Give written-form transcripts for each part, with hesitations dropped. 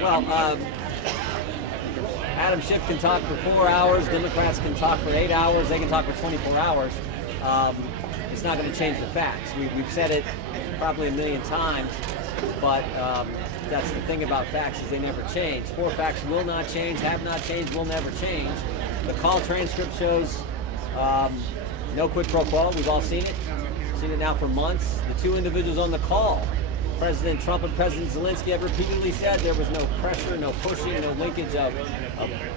Well, Adam Schiff can talk for 4 hours. Democrats can talk for 8 hours. They can talk for 24 hours. It's not going to change the facts. We've said it probably a million times, but that's the thing about facts is they never change. 4 facts will not change, have not changed, will never change. The call transcript shows no quid pro quo. We've all seen it. Seen it now for months. The 2 individuals on the call, President Trump and President Zelensky, have repeatedly said there was no pressure, no pushing, no linkage of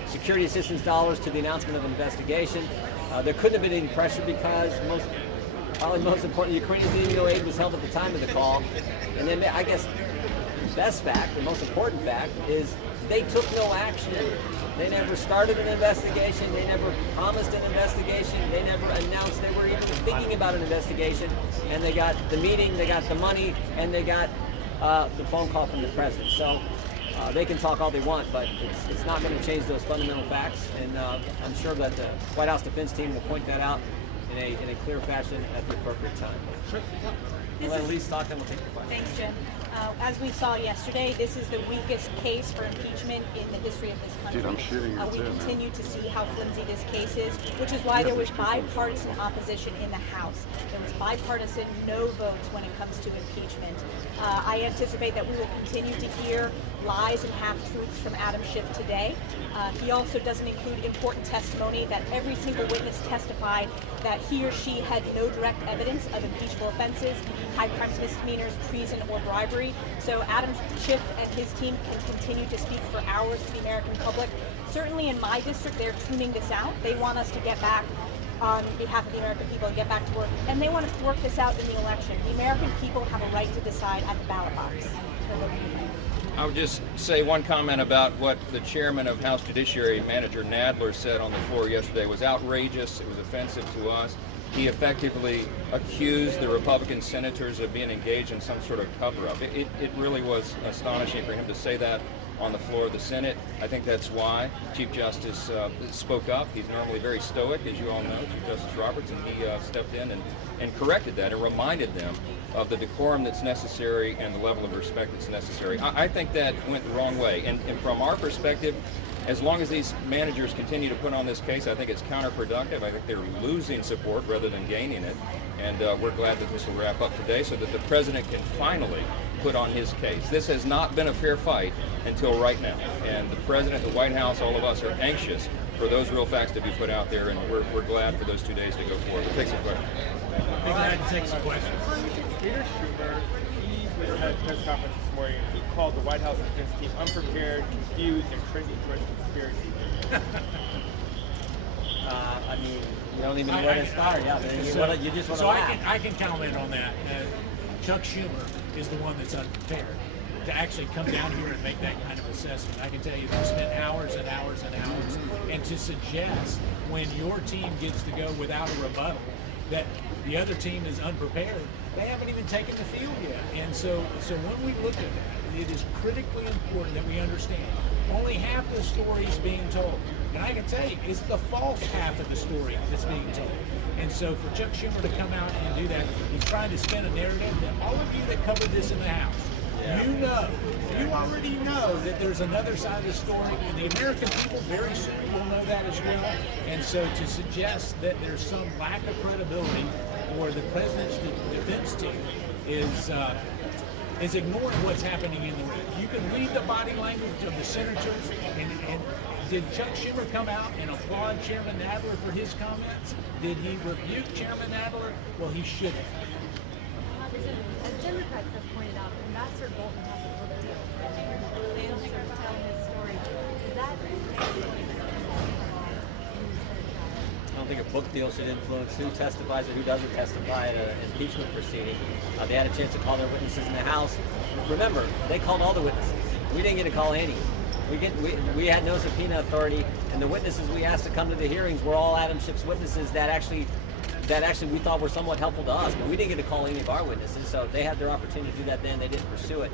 security assistance dollars to the announcement of an investigation. There couldn't have been any pressure because probably most important, Ukrainians didn't even know aid was held at the time of the call. And then I guess the best fact, the most important fact, is they took no action. They never started an investigation. They never promised an investigation. They never announced they were even thinking about an investigation. And they got the meeting, they got the money, and they got the phone call from the president. So they can talk all they want, but it's not going to change those fundamental facts. And I'm sure that the White House defense team will point that out in a clear fashion at the appropriate time. We'll let Elise talk, then we'll take the question. Thanks, Jim. As we saw yesterday, this is the weakest case for impeachment in the history of this country. Dude, I'm shooting we continue to see how flimsy this case is, which is why there was bipartisan opposition in the House. There was bipartisan no votes when it comes to impeachment. I anticipate that we will continue to hear lies and half-truths from Adam Schiff today. He also doesn't include important testimony that every single witness testified that he or she had no direct evidence of impeachable offenses, high crimes, misdemeanors, treason, or bribery. So Adam Schiff and his team can continue to speak for hours to the American public. Certainly in my district, they're tuning this out. They want us to get back on behalf of the American people and get back to work. And they want us to work this out in the election. The American people have a right to decide at the ballot box. I would just say one comment about what the chairman of House Judiciary, Manager Nadler, said on the floor yesterday was outrageous. It was offensive to us. He effectively accused the Republican senators of being engaged in some sort of cover-up. It really was astonishing for him to say that on the floor of the Senate. I think that's why Chief Justice spoke up. He's normally very stoic, as you all know, Chief Justice Roberts, and he stepped in and corrected that and reminded them of the decorum that's necessary and the level of respect that's necessary. I think that went the wrong way. And from our perspective, as long as these managers continue to put on this case, I think it's counterproductive. I think they're losing support rather than gaining it. And we're glad that this will wrap up today so that the president can finally put on his case. This has not been a fair fight until right now. And the president, the White House, all of us are anxious for those real facts to be put out there, and we're glad for those 2 days to go forward. We'll take some questions. Be glad to take some questions. Peter Schumer, he had a press conference this morning. He called the White House defense team unprepared, confused, and trending towards conspiracy. I mean, you don't even know where to start. Yeah, you just want to laugh. I can comment on that. Chuck Schumer is the one that's unprepared to actually come down here and make that kind of assessment. I can tell you, they spent hours and hours and hours, and to suggest when your team gets to go without a rebuttal that the other team is unprepared, they haven't even taken the field yet. And so when we look at that, it is critically important that we understand only half the story is being told. And I can tell you, it's the false half of the story that's being told. And so for Chuck Schumer to come out and do that, he's trying to spin a narrative that all of you that covered this in the House, you already know that there's another side of the story, and the American people very soon will know that as well. And so to suggest that there's some lack of credibility for the president's defense team is ignoring what's happening in the room. You can read the body language of the senators, and did Chuck Schumer come out and applaud Chairman Nadler for his comments? Did he rebuke Chairman Nadler? Well, he shouldn't. As Democrats have pointed out, Ambassador Bolton has a book deal for fans sort of telling his story. Is that I don't think a book deal should influence who testifies or who doesn't testify at an impeachment proceeding. They had a chance to call their witnesses in the House. Remember, they called all the witnesses. We didn't get to call any. We had no subpoena authority, and the witnesses we asked to come to the hearings were all Adam Schiff's witnesses that actually we thought were somewhat helpful to us, but we didn't get to call any of our witnesses, so they had their opportunity to do that then. They didn't pursue it.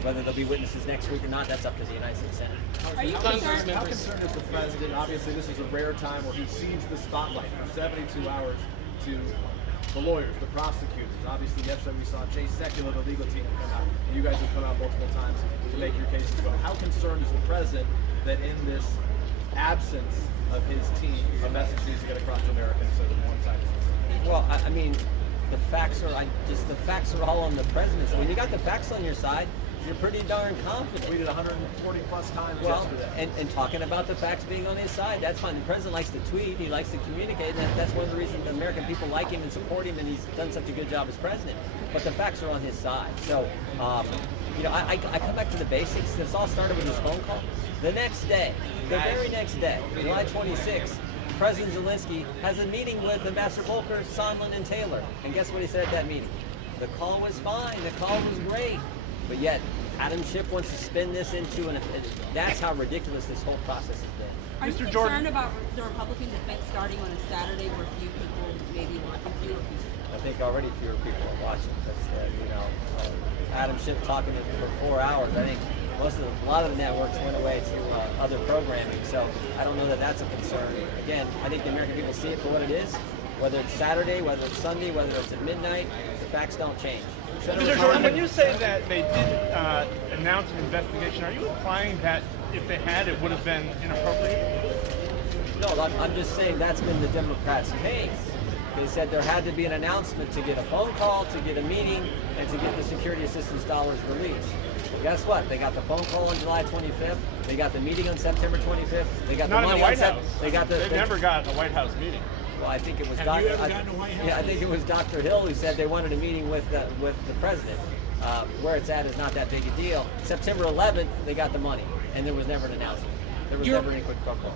Whether there'll be witnesses next week or not, that's up to the United States Senate. Are you concerned? How concerned is the president? Obviously, this is a rare time where he sees the spotlight for 72 hours to the lawyers, the prosecutors. Obviously, yesterday we saw Jay Sekulow, the legal team, come out. You guys have come out multiple times to make your cases go. How concerned is the president that in this absence of his team, a message needs to get across to Americans so that one side is Well, I mean, the facts are all on the president. So when you got the facts on your side, you're pretty darn confident. tweeted 140 plus times Well, yesterday. and talking about the facts being on his side, that's fine. The president likes to tweet, he likes to communicate, and that's one of the reasons the American people like him and support him, and he's done such a good job as president. But the facts are on his side. So, I come back to the basics. This all started with his phone call. The next day, the very next day, July 26th, President Zelensky has a meeting with Ambassador Volker, Sondland, and Taylor. And guess what he said at that meeting? The call was fine, the call was great. But yet, Adam Schiff wants to spin this into that's how ridiculous this whole process has been. Are you concerned about the Republican defense starting on a Saturday where few people may be watching, fewer people? I think already fewer people are watching. That's Adam Schiff talking for 4 hours. I think a lot of the networks went away to other programming. So I don't know that that's a concern. Again, I think the American people see it for what it is. Whether it's Saturday, whether it's Sunday, whether it's at midnight, the facts don't change. Mr. Jordan, when you say that they did announce an investigation, are you implying that if they had, it would have been inappropriate? No, I'm just saying that's been the Democrats' case. They said there had to be an announcement to get a phone call, to get a meeting, and to get the security assistance dollars released. Well, guess what? They got the phone call on July 25th. They got the meeting on September 25th. They got Not the money in the White on House. They got They've never got a White House meeting. Well, I think it was Have you ever gotten a White House I think it was Dr. Hill who said they wanted a meeting with the president. Where it's at is not that big a deal. September 11th, they got the money, and there was never an announcement. There was never any quick phone call.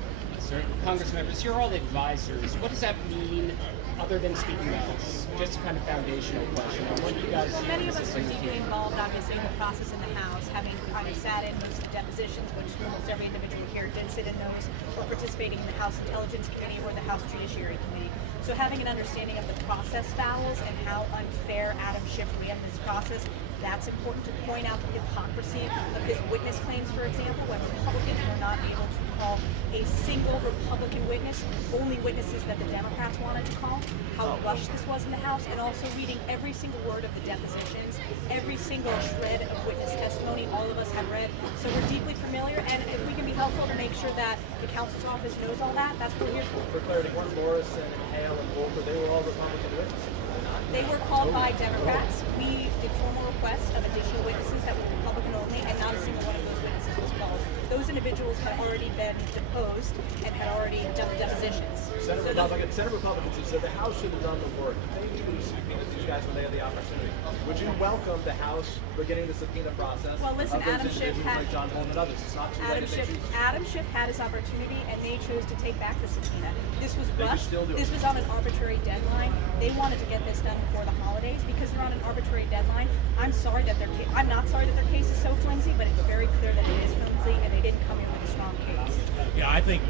Congress members, you're all advisors. What does that mean, other than speaking matters? Just a kind of foundational question. What do you guys see? Many of us were deeply involved, obviously, in the process in the House, having kind of sat in most of the depositions, which almost every individual here did sit in those, or participating in the House Intelligence Committee or the House Judiciary Committee. So having an understanding of the process fouls and how unfair Adam Schiff ran this process, that's important to point out the hypocrisy of his witness claims, for example, when Republicans were not able to call a single Republican witness, only witnesses that the Democrats wanted to call, how rushed this was in the House, and also reading every single word of the depositions, every single shred of witness testimony all of us have read. So we're deeply familiar, and if we can be helpful to make sure that the counsel's office knows all that, that's what we're here for. For clarity, weren't Morrison and Hale and Volker, they were all Republican witnesses, were they not? They were called by Democrats. We did formal requests of additional witnesses that were Republican only, and not a single one of those witnesses was called. Those individuals had already been deposed and had already done the depositions. Senate Republicans have said the House should have done the work. They usually subpoena these guys when they have the opportunity. Would you welcome the House beginning the subpoena process? Well, listen, of those Adam Schiff individuals had like John Bolton and others. It's not too late if they choose to. Adam Schiff had his opportunity, and they chose to take back the subpoena. This was They could rushed. still do This it. was on an arbitrary deadline. They wanted to get this done before the holidays because they're on an arbitrary deadline. I'm not sorry that their case is so flimsy, but it's very clear that it is flimsy, and they didn't come in with a strong case. Yeah, I think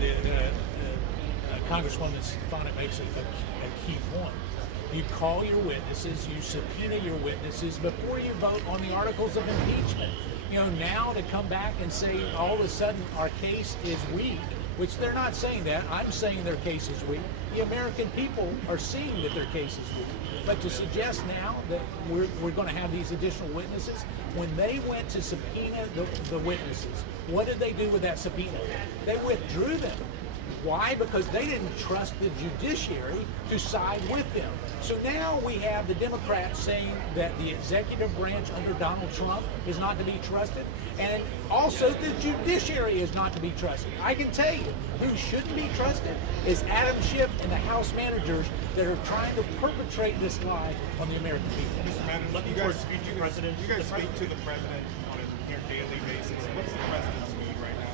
Congresswoman Stefanik makes a key point. You call your witnesses, you subpoena your witnesses before you vote on the articles of impeachment. Now to come back and say all of a sudden our case is weak, which they're not saying that. I'm saying their case is weak. The American people are seeing that their case is weak. But to suggest now that we're going to have these additional witnesses, when they went to subpoena the witnesses, what did they do with that subpoena? They withdrew them. Why? Because they didn't trust the judiciary to side with them. So now we have the Democrats saying that the executive branch under Donald Trump is not to be trusted, and also the judiciary is not to be trusted. I can tell you who shouldn't be trusted is Adam Schiff and the House managers that are trying to perpetrate this lie on the American people. Mr. Madden, you guys speak to the president on a near daily basis. What's the president's mood right now?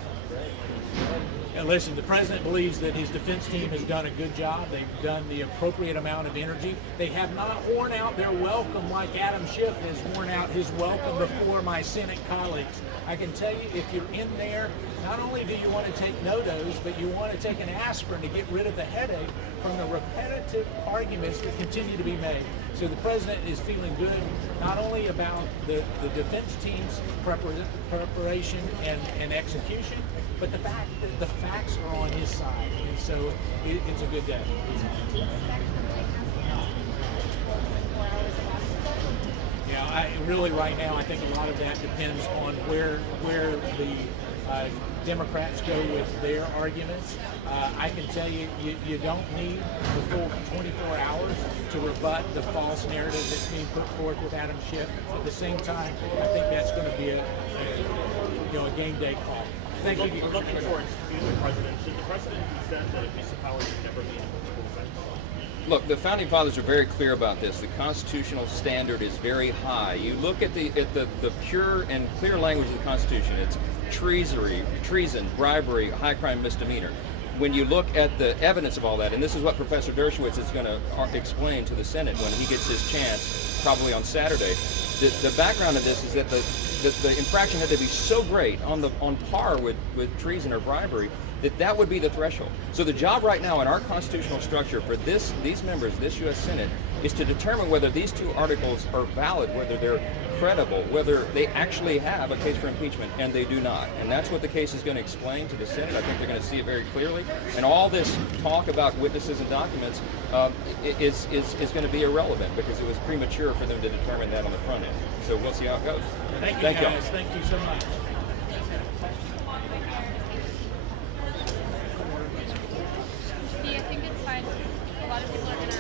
And listen, the president believes that his defense team has done a good job. They've done the appropriate amount of energy. They have not worn out their welcome like Adam Schiff has worn out his welcome before my Senate colleagues. I can tell you, if you're in there, not only do you want to take no-dos, but you want to take an aspirin to get rid of the headache from the repetitive arguments that continue to be made. So the president is feeling good, not only about the defense team's preparation and execution, but the fact that the facts are on his side. And so it's a good day. really right now, I think a lot of that depends on where the Democrats go with their arguments. I can tell you, you don't need the full 24 hours to rebut the false narrative that's being put forth with Adam Schiff. At the same time, I think that's going to be a game day call. Thank you. Looking towards the president, should the president be said that abuse of power should never be an applicable offense? Look, the founding fathers are very clear about this. The constitutional standard is very high. You look at the pure and clear language of the Constitution. It's treason, bribery, high crime, misdemeanor. When you look at the evidence of all that, and this is what Professor Dershowitz is going to explain to the Senate when he gets his chance, probably on Saturday, the background of this is that the infraction had to be so great, on par with treason or bribery, that would be the threshold. So the job right now in our constitutional structure for these members, this U.S. Senate, is to determine whether these two articles are valid, whether they're credible, whether they actually have a case for impeachment, and they do not. And that's what the case is going to explain to the Senate. I think they're going to see it very clearly. And all this talk about witnesses and documents is going to be irrelevant because it was premature for them to determine that on the front end. So we'll see how it goes. Thank you, Thank guys. you. Thank you so much. Do you think it's fine? A lot of people are going to...